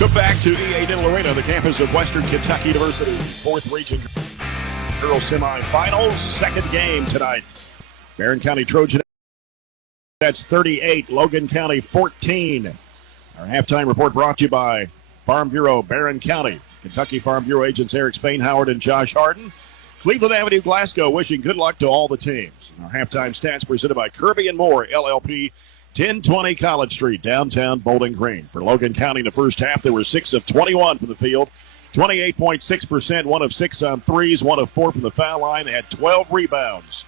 Welcome back to EA Diddle Arena, the campus of Western Kentucky University. Fourth region girls semifinals, second game tonight. Barren County Trojanettes 38, Logan County 14. Our halftime report brought to you by Farm Bureau, Barren County. Kentucky Farm Bureau agents Eric Spain, Howard, and Josh Harden. Cleveland Avenue, Glasgow, wishing good luck to all the teams. Our halftime stats presented by Kirby and Moore, LLP, 1020 College Street, downtown Bowling Green. For Logan County in the first half, there were 6 of 21 from the field, 28.6%, 1 of 6 on threes, 1 of 4 from the foul line. They had 12 rebounds,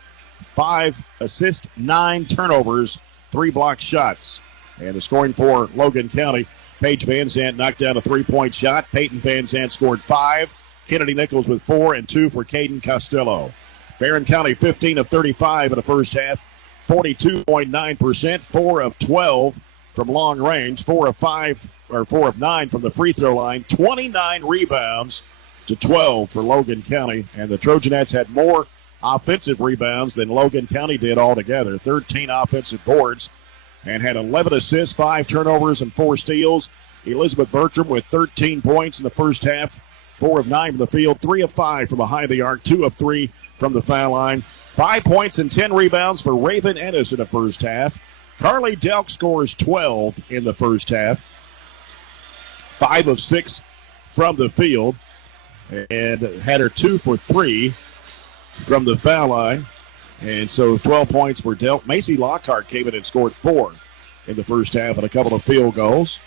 5 assists, 9 turnovers, 3 blocked shots. And the scoring for Logan County, Paige Van Zandt knocked down a 3-point shot. Peyton Van Zandt scored 5. Kennedy Nichols with 4 and 2 for Caden Costello. Barren County 15 of 35 in the first half, 42.9%, 4 of 12 from long range, 4 of 9 from the free throw line, 29 rebounds to 12 for Logan County. And the Trojanettes had more offensive rebounds than Logan County did altogether, 13 offensive boards, and had 11 assists, 5 turnovers, and 4 steals. Elizabeth Bertram with 13 points in the first half, 4 of 9 from the field, 3 of 5 from behind the arc, 2 of 3 from the foul line. 5 points and 10 rebounds for Raven Ennis in the first half. Carly Delk scores 12 in the first half, 5 of 6 from the field, and had her 2 for 3 from the foul line. And so 12 points for Delk. Macy Lockhart came in and scored 4 in the first half and a couple of field goals.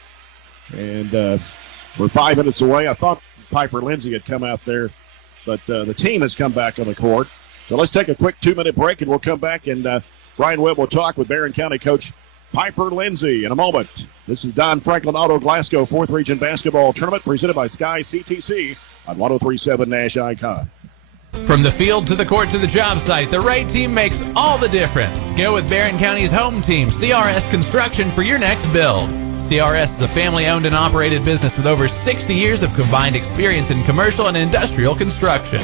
And we're 5 minutes away. I thought Piper Lindsay had come out there, but the team has come back on the court. So let's take a quick 2-minute break, and we'll come back, and Brian Webb will talk with Barren County coach Piper Lindsay in a moment. This is Don Franklin Auto Glasgow 4th Region Basketball Tournament presented by Sky CTC on 103.7 Nash Icon. From the field to the court to the job site, the right team makes all the difference. Go with Barren County's home team, CRS Construction, for your next build. CRS is a family-owned and operated business with over 60 years of combined experience in commercial and industrial construction.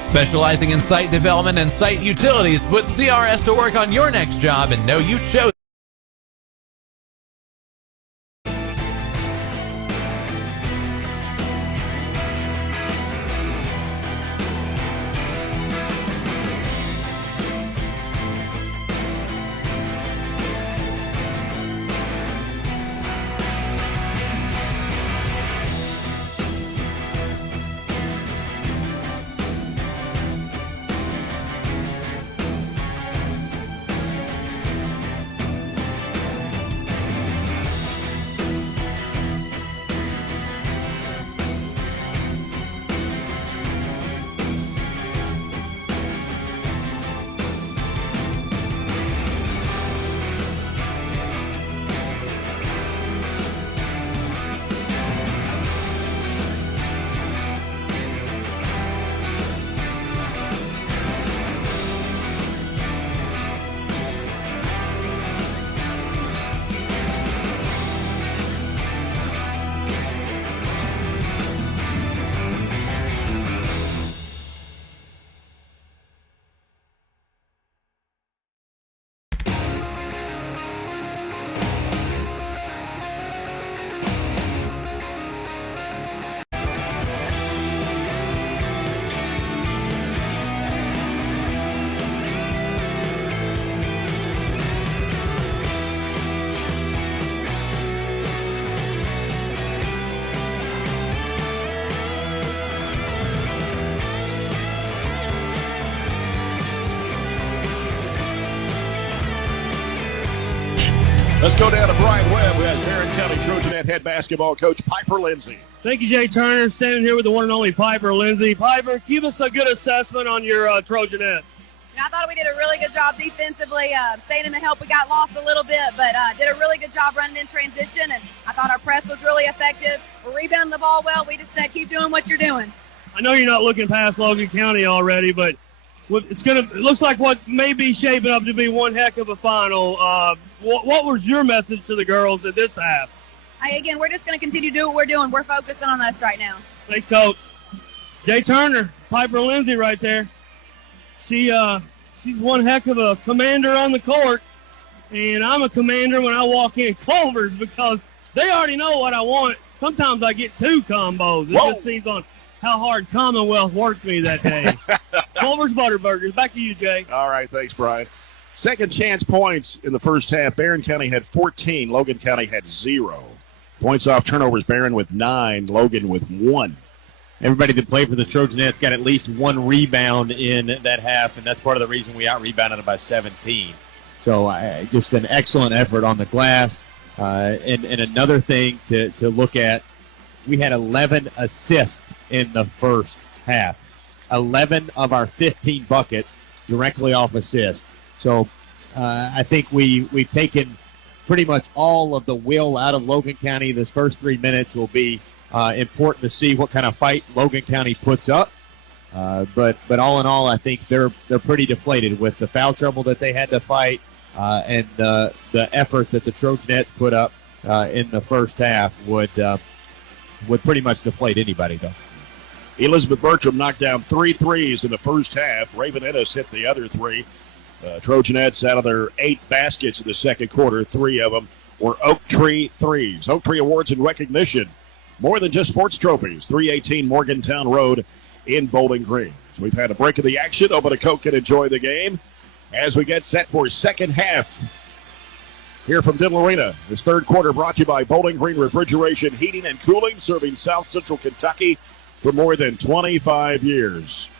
Specializing in site development and site utilities, put CRS to work on your next job and know you chose. Let's go down to Brian Webb, who has Barren County Trojanet head basketball coach Piper Lindsay. Thank you, Jay Turner. Standing here with the one and only Piper Lindsay. Piper, give us a good assessment on your Trojanet. I thought we did a really good job defensively. Staying in the help, we got lost a little bit, but did a really good job running in transition, and I thought our press was really effective. We're rebounding the ball well. We just said keep doing what you're doing. I know you're not looking past Logan County already, but it looks like what may be shaping up to be one heck of a final. What was your message to the girls at this half? Again, we're just going to continue to do what we're doing. We're focusing on us right now. Thanks, Coach. Jay Turner, Piper Lindsay right there. She's one heck of a commander on the court, and I'm a commander when I walk in Culver's because They already know what I want. Sometimes I get 2 combos. It just seems on how hard Commonwealth worked me that day. Culver's Butterburgers. Back to you, Jay. All right, thanks, Brian. Second chance points in the first half. Barren County had 14. Logan County had 0. Points off turnovers, Barren with 9. Logan with 1. Everybody that played for the Trojanettes got at least 1 rebound in that half, and that's part of the reason we out-rebounded them by 17. So just an excellent effort on the glass. And another thing to look at, we had 11 assists in the first half. 11 of our 15 buckets directly off assists. So I think we've taken pretty much all of the will out of Logan County. This first 3 minutes will be important to see what kind of fight Logan County puts up. But all in all, I think they're pretty deflated with the foul trouble that they had to fight and the effort that the Trojanettes put up in the first half would pretty much deflate anybody, though. Elizabeth Bertram knocked down 3 threes in the first half. Raven Ennis hit the other 3. Trojanettes, out of their 8 baskets in the second quarter, 3 of them were Oak Tree threes. Oak Tree Awards in recognition. More than just sports trophies. 318 Morgantown Road in Bowling Green. So we've had a break of the action. Open a Coke and enjoy the game as we get set for second half here from Diddle Arena. This third quarter brought to you by Bowling Green Refrigeration, Heating, and Cooling, serving South Central Kentucky for more than 25 years.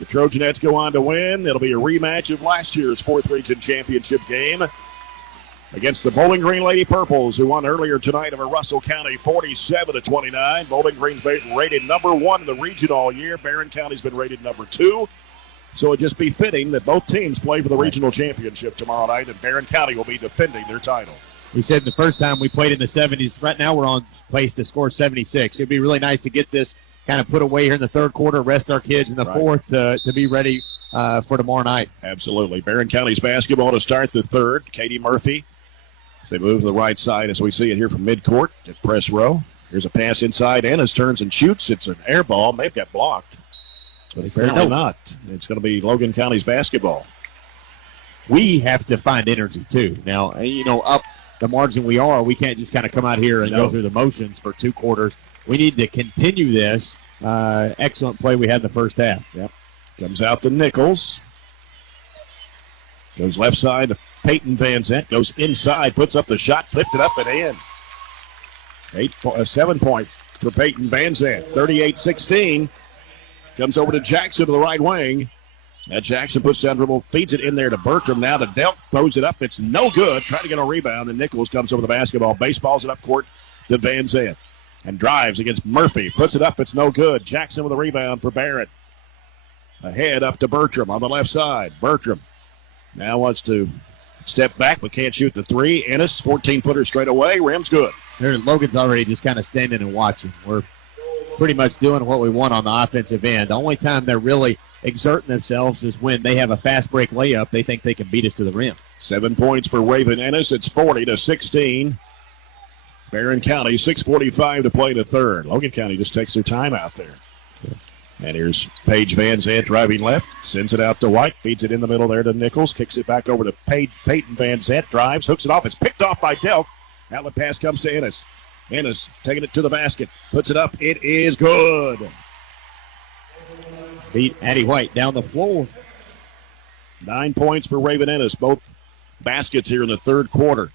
The Trojanettes go on to win. It'll be a rematch of last year's 4th Region Championship game against the Bowling Green Lady Purples, who won earlier tonight over Russell County 47-29. Bowling Green's been rated number 1 in the region all year. Barren County's been rated number 2. So it'd just be fitting that both teams play for the regional championship tomorrow night, and Barren County will be defending their title. We said the first time we played in the 70s. Right now we're on pace to score 76. It'd be really nice to get this kind of put away here in the third quarter, rest our kids in the fourth to be ready for tomorrow night. Absolutely. Barren County's basketball to start the third. Katie Murphy, as they move to the right side, as we see it here from midcourt at press row. Here's a pass inside. Ennis turns and shoots. It's an air ball. May have got blocked, but apparently not. It's going to be Logan County's basketball. We have to find energy, too. Now, up the margin we are, we can't just kind of come out here and go through the motions for 2 quarters. We need to continue this excellent play we had in the first half. Yep. Comes out to Nichols. Goes left side to Peyton Van Zant. Goes inside, puts up the shot, flipped it up and in. 7 points for Peyton Van Zant. 38-16. Comes over to Jackson to the right wing. Now Jackson puts down dribble, feeds it in there to Bertram. Now to Delk, throws it up. It's no good. Trying to get a rebound. And Nichols comes over the basketball. Baseballs it up court to Van Zant. And drives against Murphy. Puts it up. It's no good. Jackson with a rebound for Barrett. Ahead up to Bertram on the left side. Bertram now wants to step back but can't shoot the 3. Ennis, 14-footer straight away. Rim's good. Logan's already just kind of standing and watching. We're pretty much doing what we want on the offensive end. The only time they're really exerting themselves is when they have a fast break layup. They think they can beat us to the rim. 7 points for Raven Ennis. It's 40-16. Barren County, 6:45 to play in the third. Logan County just takes their time out there. And here's Paige Van Zant driving left. Sends it out to White. Feeds it in the middle there to Nichols. Kicks it back over to Peyton Van Zant. Drives. Hooks it off. It's picked off by Delk. Outlet pass comes to Ennis. Ennis taking it to the basket. Puts it up. It is good. Beat Addie White down the floor. 9 points for Raven Ennis. Both baskets here in the third quarter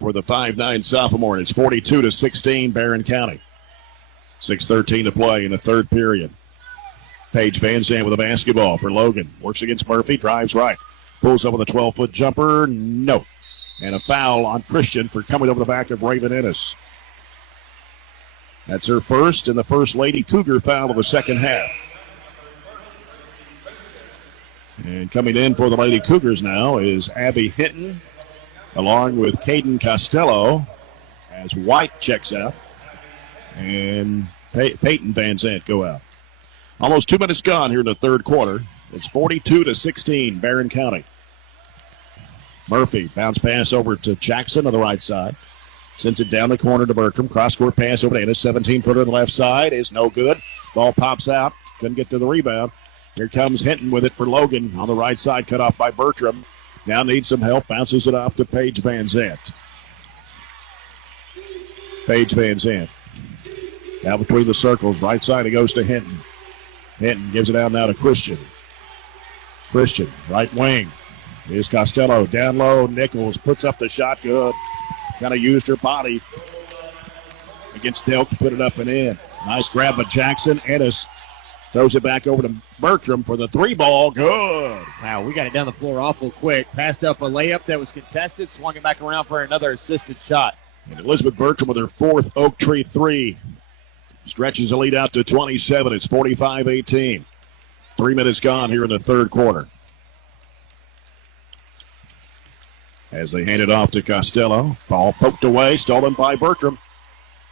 for the 5'9 sophomore. And it's 42-16 Barren County. 6:13 to play in the third period. Paige Van Zandt with a basketball for Logan. Works against Murphy. Drives right. Pulls up with a 12-foot jumper. No. And a foul on Christian for coming over the back of Raven Ennis. That's her first and the first Lady Cougar foul of the second half. And coming in for the Lady Cougars now is Abby Hinton, along with Caden Costello, as White checks out. And Peyton Van Zandt go out. Almost 2 minutes gone here in the third quarter. It's 42-16, Barren County. Murphy, bounce pass over to Jackson on the right side. Sends it down the corner to Bertram. Cross-court pass over to Ennis. 17-footer on the left side is no good. Ball pops out. Couldn't get to the rebound. Here comes Hinton with it for Logan on the right side, cut off by Bertram. Now needs some help. Bounces it off to Paige Van Zandt. Paige Van Zandt. Now between the circles, right side, it goes to Hinton. Hinton gives it out now to Christian. Christian, right wing. Here's Costello, down low. Nichols puts up the shot, good. Kind of used her body against Delk to put it up and in. Nice grab by Jackson. Ennis throws it back over to Bertram for the 3-ball, good. Wow, we got it down the floor awful quick. Passed up a layup that was contested, swung it back around for another assisted shot. And Elizabeth Bertram with her 4th Oak Tree 3. Stretches the lead out to 27. It's 45-18. 3 minutes gone here in the third quarter. As they hand it off to Costello. Ball poked away, stolen by Bertram.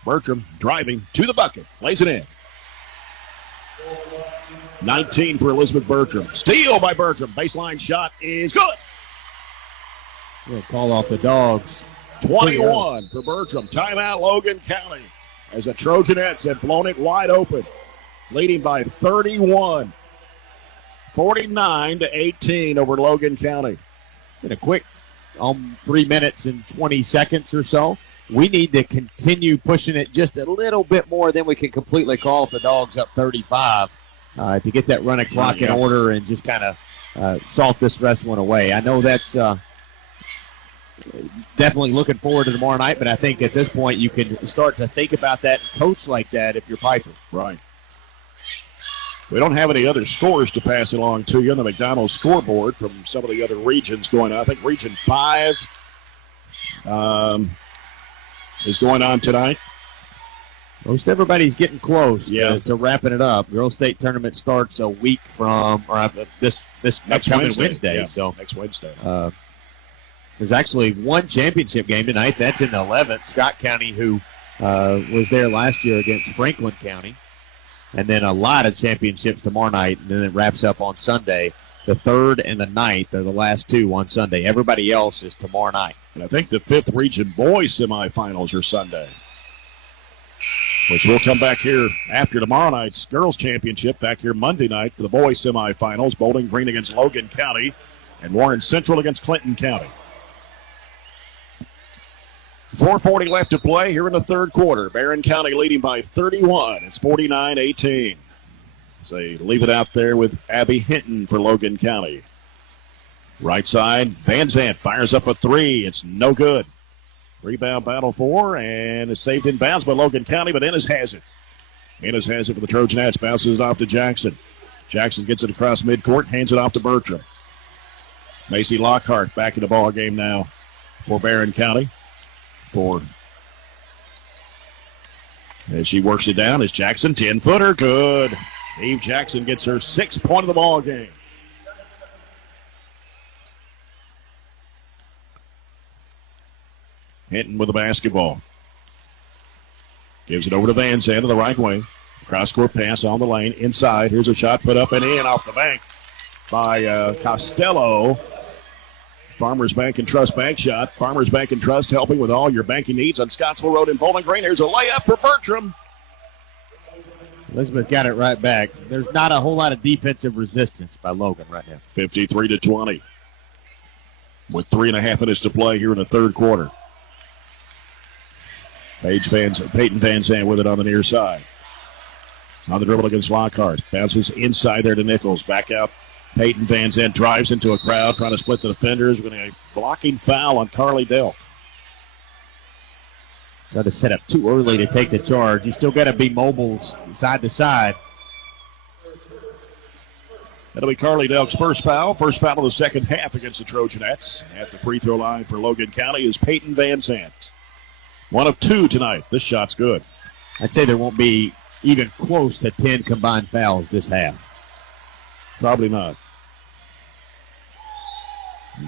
Bertram driving to the bucket. Lays it in. 19 for Elizabeth Bertram. Steal by Bertram. Baseline shot is good. We'll call off the Dogs. 21 for Bertram. Timeout Logan County. As the Trojanettes have blown it wide open. Leading by 31. 49-18 over Logan County. In a quick 3 minutes and 20 seconds or so. We need to continue pushing it just a little bit more, then we can completely call if the Dogs up 35 to get that running clock in order and just kind of salt this rest one away. I know that's definitely looking forward to tomorrow night, but I think at this point you can start to think about that and coach like that if you're Piper. Right. We don't have any other scores to pass along to you on the McDonald's scoreboard from some of the other regions going on. I think Region 5 is going on tonight. Most everybody's getting close to wrapping it up. Girls State tournament starts a week from this next coming Wednesday. Yeah, so next Wednesday. There's actually one championship game tonight. That's in the 11th. Scott County, who was there last year against Franklin County. And then a lot of championships tomorrow night. And then it wraps up on Sunday. The 3rd and the 9th are the last two on Sunday. Everybody else is tomorrow night. And I think the 5th Region Boys semifinals are Sunday, which will come back here after tomorrow night's girls championship, back here Monday night for the boys semifinals. Bowling Green against Logan County and Warren Central against Clinton County. 4:40 left to play here in the third quarter. Barren County leading by 31. It's 49-18. So they leave it out there with Abby Hinton for Logan County. Right side, Van Zandt fires up a 3. It's no good. Rebound battle for, and it's saved in bounds by Logan County, but Ennis has it. Ennis has it for the Trojanettes, bounces it off to Jackson. Jackson gets it across midcourt, hands it off to Bertram. Macy Lockhart back in the ball game now for Barren County. As she works it down, is Jackson, 10-footer, good. Eve Jackson gets her 6th point of the ball game. Hinton with the basketball. Gives it over to Van Zandt to the right wing. Cross-court pass on the lane. Inside. Here's a shot put up and in off the bank by Costello. Farmers Bank and Trust bank shot. Farmers Bank and Trust helping with all your banking needs on Scottsville Road in Bowling Green. Here's a layup for Bertram. Elizabeth got it right back. There's not a whole lot of defensive resistance by Logan right now. 53-20. With 3.5 minutes to play here in the third quarter. Peyton Van Zandt with it on the near side. On the dribble against Lockhart. Bounces inside there to Nichols. Back out. Peyton Van Zandt drives into a crowd, trying to split the defenders. With a blocking foul on Carly Delk. Tried to set up too early to take the charge. You still got to be mobile side to side. That'll be Carly Delk's first foul. First foul of the second half against the Trojanettes. At the free throw line for Logan County is Peyton Van Zandt. 1 of 2 tonight. This shot's good. I'd say there won't be even close to 10 combined fouls this half. Probably not.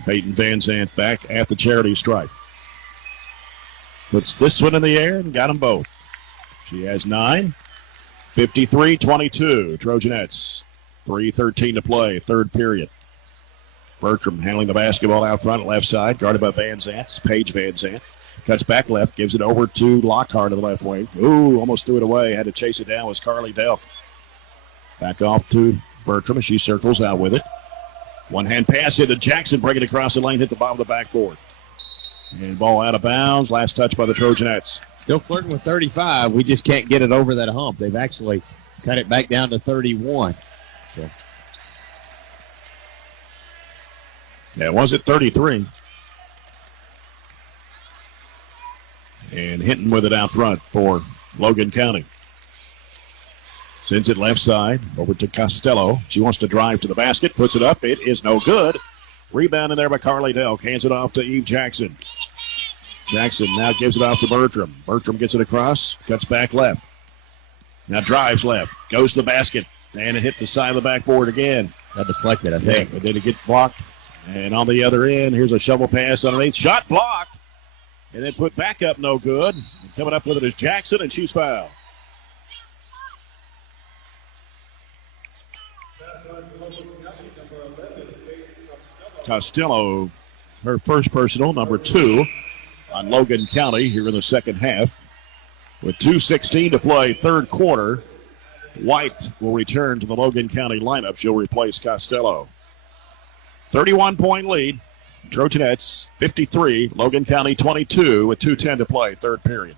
Peyton Van Zandt back at the charity stripe. Puts this one in the air and got them both. She has 9. 53-22. Trojanettes. 3:13 to play. Third period. Bertram handling the basketball out front, left side. Guarded by Van Zandt. It's Paige Van Zandt. Cuts back left. Gives it over to Lockhart to the left wing. Ooh, almost threw it away. Had to chase it down. Was Carly Delk. Back off to Bertram as she circles out with it. One-hand pass into Jackson. Bring it across the lane. Hit the bottom of the backboard. And ball out of bounds. Last touch by the Trojanettes. Still flirting with 35. We just can't get it over that hump. They've actually cut it back down to 31. So. Yeah, it was at 33. And Hinton with it out front for Logan County. Sends it left side over to Costello. She wants to drive to the basket, puts it up. It is no good. Rebound in there by Carly Delk. Hands it off to Eve Jackson. Jackson now gives it off to Bertram. Bertram gets it across, cuts back left. Now drives left, goes to the basket, and it hit the side of the backboard again. Got deflected, I think. Yeah, did it get blocked? And on the other end, here's a shovel pass underneath. Shot blocked. And then put back up, no good. And coming up with it is Jackson, and she's fouled. Costello, her first personal, number 2 on Logan County here in the second half. With 2:16 to play, third quarter, White will return to the Logan County lineup. She'll replace Costello. 31-point lead. Trojanettes 53, Logan County 22 with 2:10 to play, third period.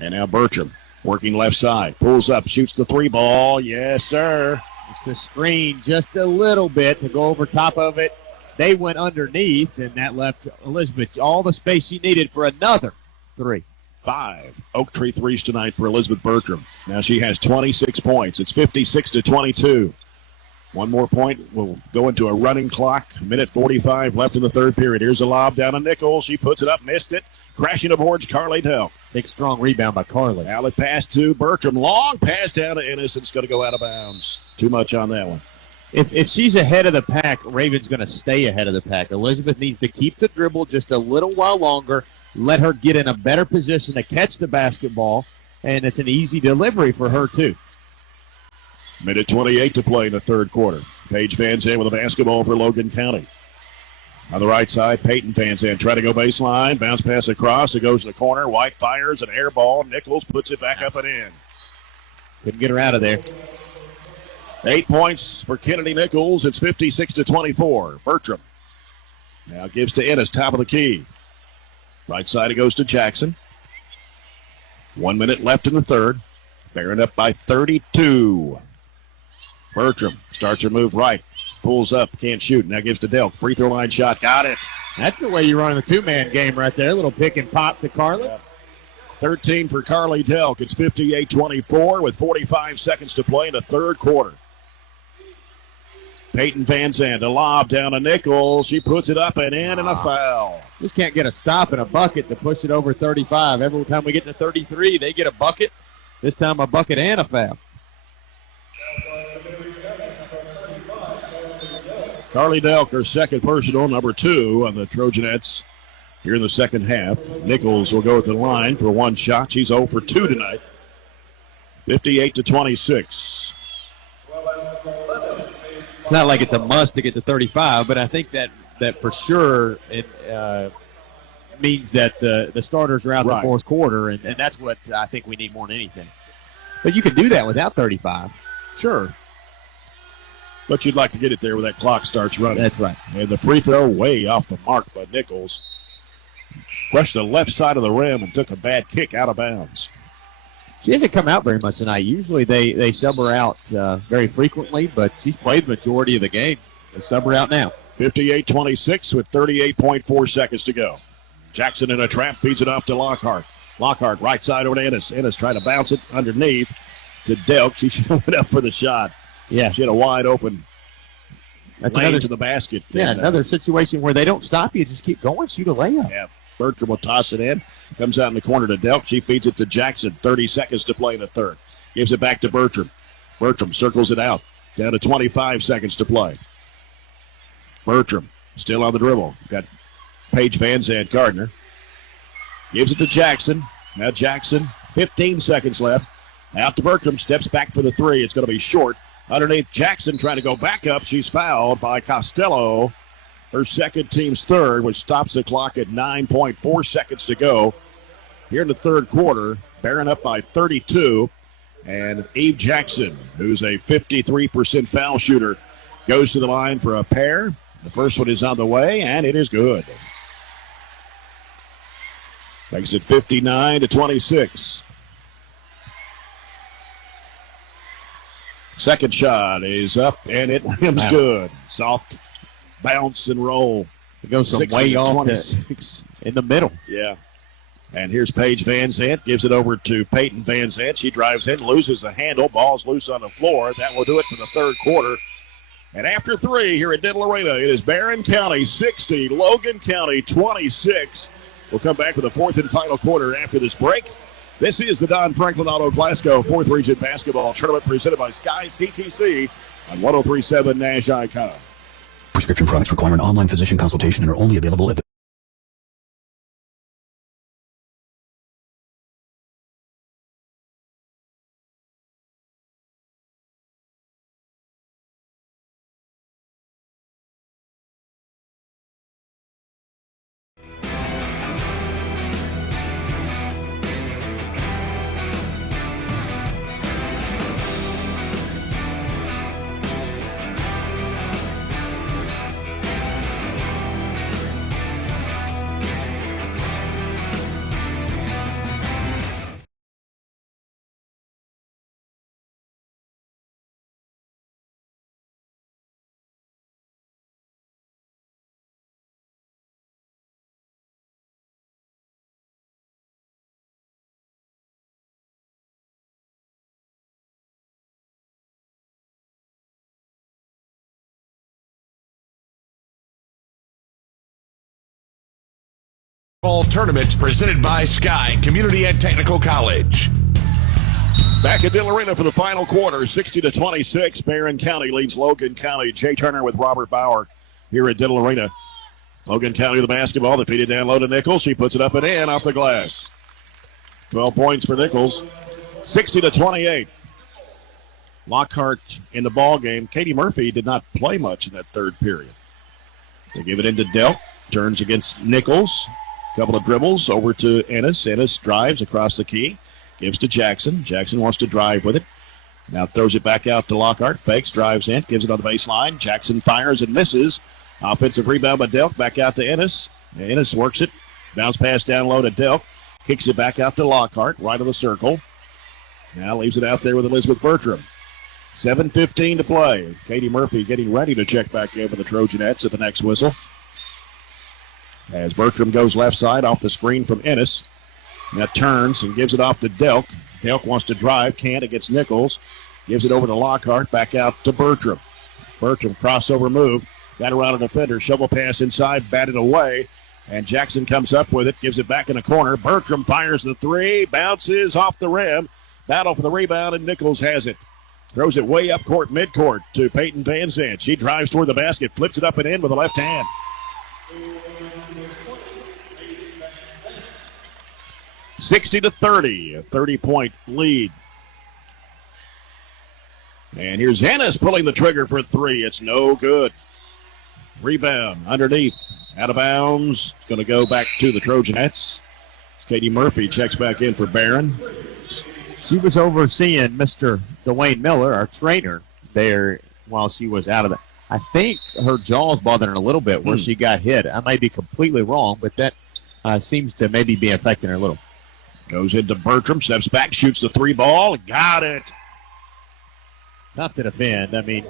And now Bertram working left side. Pulls up, shoots the 3 ball. Yes, sir. Just a screen just a little bit to go over top of it. They went underneath, and that left Elizabeth all the space she needed for another 3. 5 Oak Tree threes tonight for Elizabeth Bertram. Now she has 26 points. It's 56-22. One more point. We'll go into a running clock. Minute 45 left in the third period. Here's a lob down to Nichols. She puts it up, missed it. Crashing aboard Carly Delk. Big, strong rebound by Carly. Outlet pass to Bertram. Long pass down to Ennis. It's going to go out of bounds. Too much on that one. If she's ahead of the pack, Raven's going to stay ahead of the pack. Elizabeth needs to keep the dribble just a little while longer, let her get in a better position to catch the basketball, and it's an easy delivery for her, too. Minute 28 to play in the third quarter. Paige Van Zandt with a basketball for Logan County. On the right side, Peyton Van Zandt trying to go baseline. Bounce pass across. It goes to the corner. White fires an air ball. Nichols puts it back up and in. Couldn't get her out of there. 8 points for Kennedy Nichols. It's 56-24. Bertram now gives to Ennis, top of the key. Right side it goes to Jackson. 1 minute left in the third. Barren up by 32. Bertram starts her move right. Pulls up, can't shoot. Now gives to Delk. Free throw line shot, got it. That's the way you run the two-man game right there. A little pick and pop to Carly. 13 for Carly Delk. It's 58-24 with 45 seconds to play in the third quarter. Peyton Van Zandt, a lob down to Nichols. She puts it up and in, and a foul. Just can't get a stop and a bucket to push it over 35. Every time we get to 33, they get a bucket. This time a bucket and a foul. Carly Delk, her second personal, number 2 on the Trojanettes here in the second half. Nichols will go to the line for one shot. She's 0 for 2 tonight. 58-26. It's not like it's a must to get to 35, but I think that for sure it means that the starters are out the fourth quarter, and that's what I think we need more than anything. But you can do that without 35. Sure. But you'd like to get it there when that clock starts running. That's right. And the free throw way off the mark by Nichols. Brushed the left side of the rim and took a bad kick out of bounds. She hasn't come out very much tonight. Usually they sub her out very frequently, but she's played the majority of the game. They sub her out now. 58-26 with 38.4 seconds to go. Jackson in a trap, feeds it off to Lockhart. Lockhart right side over to Ennis. Ennis trying to bounce it underneath to Delk. She should have went up for the shot. Yeah. She had a wide open lane to the basket. Yeah, and, another situation where they don't stop you. Just keep going, shoot a layup. Yeah. Bertram will toss it in. Comes out in the corner to Delk. She feeds it to Jackson. 30 seconds to play in the third. Gives it back to Bertram. Bertram circles it out. Down to 25 seconds to play. Bertram still on the dribble. Got Paige Van Zandt Gardner. Gives it to Jackson. Now Jackson, 15 seconds left. Out to Bertram. Steps back for the 3. It's going to be short. Underneath Jackson trying to go back up. She's fouled by Costello. Her second, team's third, which stops the clock at 9.4 seconds to go. Here in the third quarter, Barren up by 32. And Eve Jackson, who's a 53% foul shooter, goes to the line for a pair. The first one is on the way, and it is good. Makes it 59-26. Second shot is up, and it rims good. Soft bounce and roll. It goes some way off in the middle. Yeah. And here's Paige Van Zandt. Gives it over to Peyton Van Zandt. She drives in, loses the handle. Ball's loose on the floor. That will do it for the third quarter. And after 3 here at Denton Arena, it is Barren County 60, Logan County 26. We'll come back with the fourth and final quarter after this break. This is the Don Franklin Auto Glasgow 4th Region Basketball Tournament presented by Sky CTC on 103.7 Nash Icon. Prescription products require an online physician consultation and are only available at the Ball tournament presented by Sky Community and Technical College. Back at Denton Arena for the final quarter, 60-26. Barren County leads Logan County. Jay Turner with Robert Bauer here at Denton Arena. Logan County with the basketball. They feed it down low to Nichols. She puts it up and in off the glass. 12 points for Nichols. 60-28. Lockhart in the ball game. Katie Murphy did not play much in that third period. They give it into Delk. Turns against Nichols. Couple of dribbles over to Ennis. Ennis drives across the key. Gives to Jackson. Jackson wants to drive with it. Now throws it back out to Lockhart. Fakes, drives in, gives it on the baseline. Jackson fires and misses. Offensive rebound by Delk. Back out to Ennis. Ennis works it. Bounce pass down low to Delk. Kicks it back out to Lockhart. Right of the circle. Now leaves it out there with Elizabeth Bertram. 7:15 to play. Katie Murphy getting ready to check back in with the Trojanettes at the next whistle. As Bertram goes left side off the screen from Ennis. That turns and gives it off to Delk. Delk wants to drive, can't against Nichols. Gives it over to Lockhart, back out to Bertram. Bertram crossover move. Got around a defender, shovel pass inside, batted away. And Jackson comes up with it, gives it back in the corner. Bertram fires the three, bounces off the rim. Battle for the rebound, and Nichols has it. Throws it way up court, midcourt to Peyton Van Zandt. She drives toward the basket, flips it up and in with the left hand. 60-30, a 30-point lead. And here's Ennis pulling the trigger for three. It's no good. Rebound underneath, out of bounds. It's going to go back to the Trojanettes. Katie Murphy checks back in for Barren. She was overseeing Mr. Dwayne Miller, our trainer, there while she was out of it. I think her jaw's bothering her a little bit where she got hit. I may be completely wrong, but that seems to maybe be affecting her a little. Goes into Bertram, steps back, shoots the three ball. Got it. Tough to defend. I mean,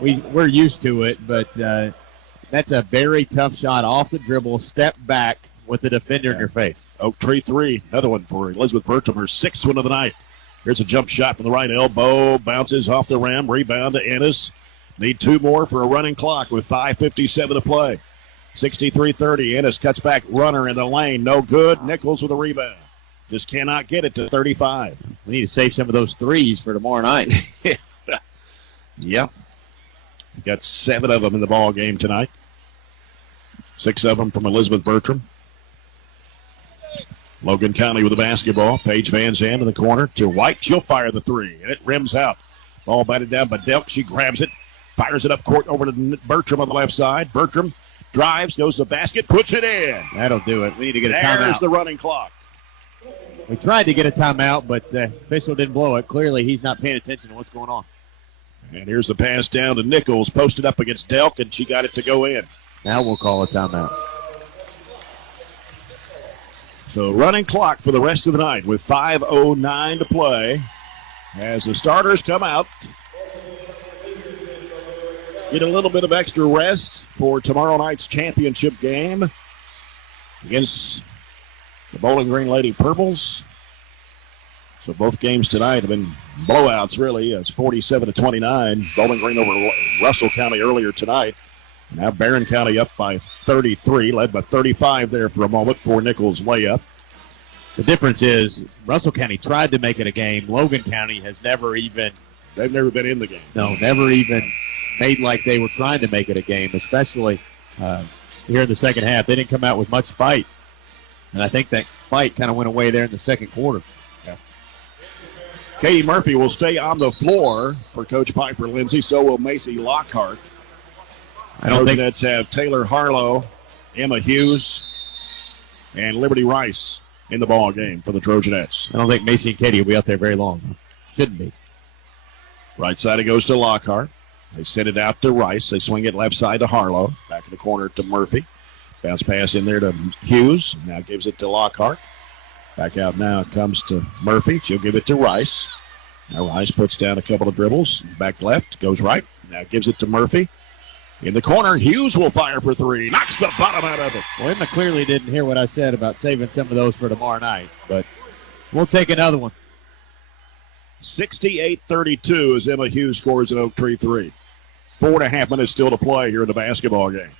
we're used to it, but that's a very tough shot off the dribble, step back with the defender in your face. Oak Tree three. Another one for Elizabeth Bertram, her sixth one of the night. Here's a jump shot from the right elbow. Bounces off the rim. Rebound to Ennis. Need two more for a running clock with 5:57 to play. 63-30. Ennis cuts back. Runner in the lane. No good. Nichols with a rebound. Just cannot get it to 35. We need to save some of those threes for tomorrow night. Yep. Got 7 of them in the ball game tonight. 6 of them from Elizabeth Bertram. Logan County with the basketball. Paige Van Zandt in the corner to White. She'll fire the three, and it rims out. Ball batted down by Delk. She grabs it, fires it up court over to Bertram on the left side. Bertram drives, goes to the basket, puts it in. That'll do it. We need to get a timeout. There's the running clock. We tried to get a timeout, but the official didn't blow it. Clearly, he's not paying attention to what's going on. And here's the pass down to Nichols, posted up against Delk, and she got it to go in. Now we'll call a timeout. So running clock for the rest of the night with 5:09 to play as the starters come out. Get a little bit of extra rest for tomorrow night's championship game against the Bowling Green Lady Purples. So both games tonight have been blowouts, really. It's 47-29. Bowling Green over Russell County earlier tonight. Now Barren County up by 33, led by 35 there for a moment for Nichols' layup. The difference is Russell County tried to make it a game. Logan County has never even... They've never been in the game. No, never even made like they were trying to make it a game, especially here in the second half. They didn't come out with much fight. And I think that fight kind of went away there in the second quarter. Yeah. Katie Murphy will stay on the floor for Coach Piper Lindsay. So will Macy Lockhart. I don't think Trojanettes have Taylor Harlow, Emma Hughes, and Liberty Rice in the ball game for the Trojanettes. I don't think Macy and Katie will be out there very long. Shouldn't be. Right side it goes to Lockhart. They send it out to Rice. They swing it left side to Harlow. Back in the corner to Murphy. Bounce pass in there to Hughes. Now gives it to Lockhart. Back out now it comes to Murphy. She'll give it to Rice. Now Rice puts down a couple of dribbles. Back left, goes right. Now gives it to Murphy. In the corner, Hughes will fire for three. Knocks the bottom out of it. Well, Emma clearly didn't hear what I said about saving some of those for tomorrow night, but we'll take another one. 68-32 as Emma Hughes scores an Oak Tree three. 4.5 minutes still to play here in the basketball game.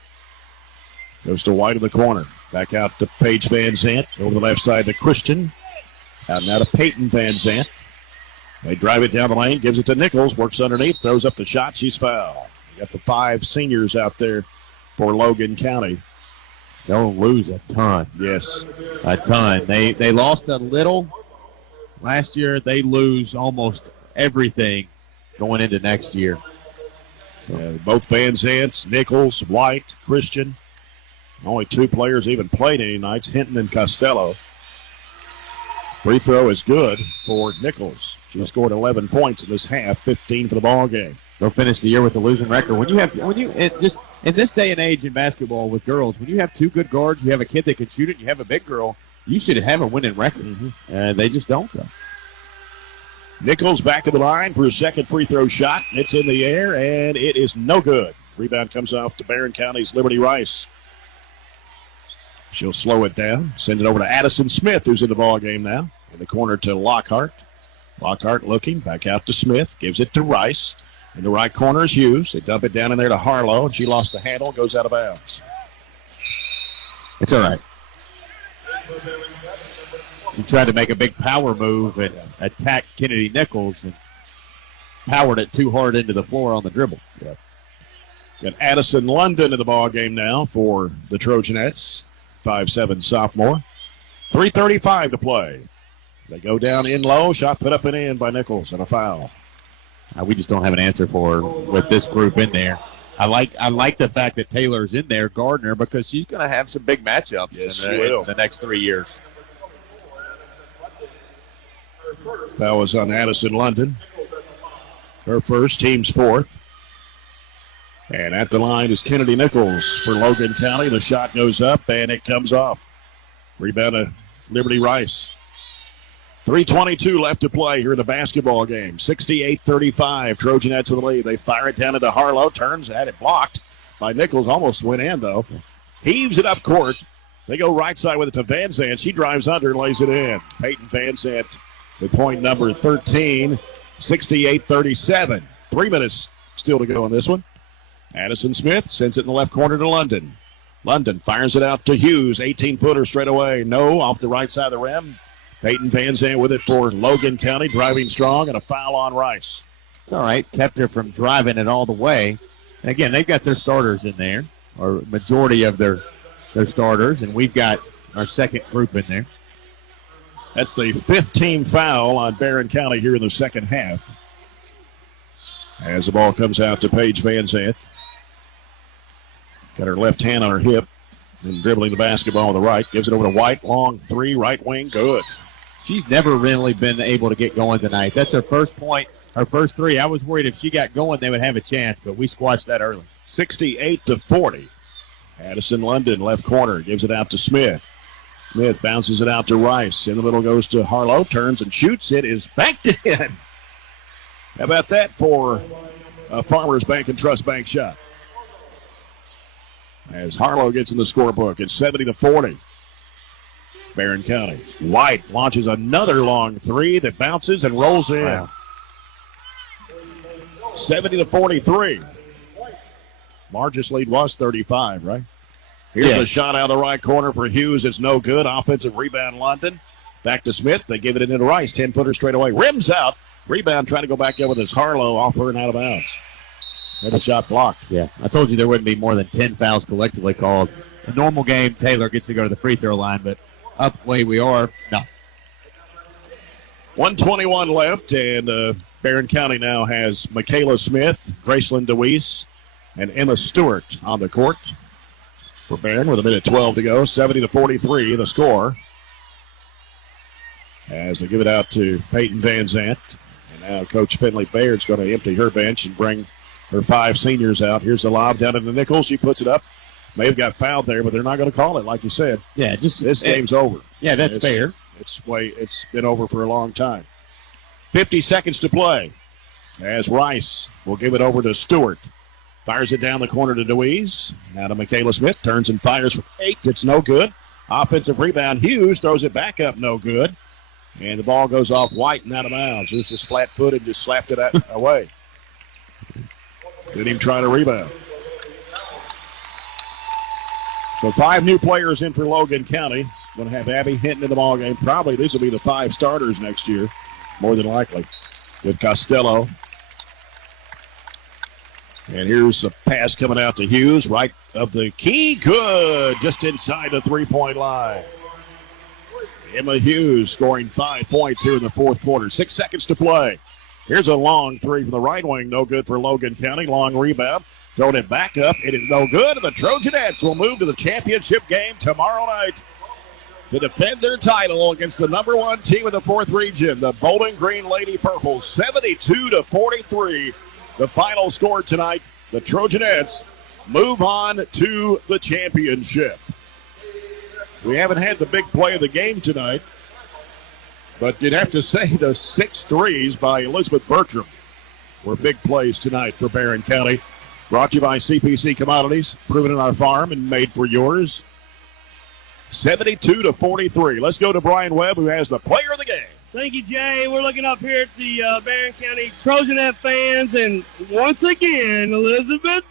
Goes to White in the corner. Back out to Paige Van Zant. Over the left side to Christian. Out now to Peyton Van Zant. They drive it down the lane. Gives it to Nichols. Works underneath. Throws up the shot. She's fouled. Got the 5 seniors out there for Logan County. They'll lose a ton. Yes. A ton. They lost a little last year. They lose almost everything going into next year. Both Van Zants, Nichols, White, Christian. Only 2 players even played any nights, Hinton and Costello. Free throw is good for Nichols. She scored 11 points in this half, 15 for the ball game. They'll finish the year with a losing record. Just in this day and age in basketball with girls, when you have 2 good guards, you have a kid that can shoot it, and you have a big girl, you should have a winning record. Mm-hmm. They just don't, though. Nichols back to the line for his second free throw shot. It's in the air, and it is no good. Rebound comes off to Barren County's Liberty Rice. She'll slow it down, send it over to Addison Smith, who's in the ball game now. In the corner to Lockhart. Lockhart looking, back out to Smith, gives it to Rice. In the right corner is Hughes. They dump it down in there to Harlow, and she lost the handle, goes out of bounds. It's all right. She tried to make a big power move and attack Kennedy Nichols and powered it too hard into the floor on the dribble. Yep. Got Addison London in the ball game now for the Trojanettes, 5'7" sophomore. 3:35 to play. They go down in low, shot put up and in by Nichols, and a foul. We just don't have an answer for her with this group in there. I like the fact that Taylor's in there, Gardner, because she's going to have some big matchups in the next 3 years. Foul was on Addison London. Her first, team's fourth. And at the line is Kennedy Nichols for Logan County. The shot goes up, and it comes off. Rebound to Liberty Rice. 3:22 left to play here in the basketball game. 68-35. Trojanettes with the lead. They fire it down into Harlow. Turns, had it blocked by Nichols. Almost went in, though. Heaves it up court. They go right side with it to Van Zandt. She drives under and lays it in. Peyton Van Zandt with point number 13. 68-37. 3 minutes still to go in this one. Addison Smith sends it in the left corner to London. London fires it out to Hughes. 18-footer straight away. No, off the right side of the rim. Peyton Van Zandt with it for Logan County, driving strong, and a foul on Rice. It's all right. Kept her from driving it all the way. And again, they've got their starters in there, or majority of their starters, and we've got our second group in there. That's the 15th foul on Barren County here in the second half. As the ball comes out to Paige Van Zandt. Got her left hand on her hip, then dribbling the basketball with the right. Gives it over to White. Long three, right wing, good. She's never really been able to get going tonight. That's her first point, her first three. I was worried if she got going, they would have a chance, but we squashed that early. 68-40. Addison London, left corner, gives it out to Smith. Smith bounces it out to Rice. In the middle goes to Harlow. Turns and shoots. It is banked in. How about that for a Farmers Bank and Trust Bank shot? As Harlow gets in the scorebook, it's 70-40. Barren County. White launches another long three that bounces and rolls in. Wow. 70-43. Largest lead was 35, right? Here's a shot out of the right corner for Hughes. It's no good. Offensive rebound, London. Back to Smith. They give it into Rice. 10-footer straight away. Rims out. Rebound trying to go back in with his Harlow off her and out of bounds. And the shot blocked. Yeah, I told you there wouldn't be more than 10 fouls collectively called. A normal game, Taylor gets to go to the free throw line, but up the way we are, no. 1:21 left, and Barren County now has Michaela Smith, Gracelyn DeWeese, and Emma Stewart on the court for Barren with 1:12 to go. 70-43 the score. As they give it out to Peyton Van Zant. And now Coach Finley Bayard's going to empty her bench and bring her 5 seniors out. Here's the lob down into Nichols. She puts it up. May have got fouled there, but they're not going to call it, like you said. Yeah, just this game's over. Yeah, that's fair. It's been over for a long time. 50 seconds to play. As Rice will give it over to Stewart. Fires it down the corner to DeWeese. Now to Michaela Smith. Turns and fires for 8. It's no good. Offensive rebound. Hughes throws it back up. No good. And the ball goes off White and out of bounds. It was just flat-footed, just slapped it away. Didn't even try to rebound. So 5 new players in for Logan County. Going to have Abby Hinton in the ballgame. Probably these will be the 5 starters next year, more than likely, with Costello. And here's a pass coming out to Hughes, right of the key. Good, just inside the 3-point line. Emma Hughes scoring 5 points here in the fourth quarter. 6 seconds to play. Here's a long three from the right wing. No good for Logan County. Long rebound. Throwing it back up. It is no good. And the Trojanettes will move to the championship game tomorrow night to defend their title against the number 1 team in the 4th region, the Bowling Green Lady Purple. 72-43. The final score tonight. The Trojanettes move on to the championship. We haven't had the big play of the game tonight, but you'd have to say the 6 threes by Elizabeth Bertram were big plays tonight for Barren County. Brought to you by CPC Commodities, proven in our farm and made for yours. 72-43. Let's go to Brian Webb, who has the player of the game. Thank you, Jay. We're looking up here at the Barren County Trojanet fans, and once again, Elizabeth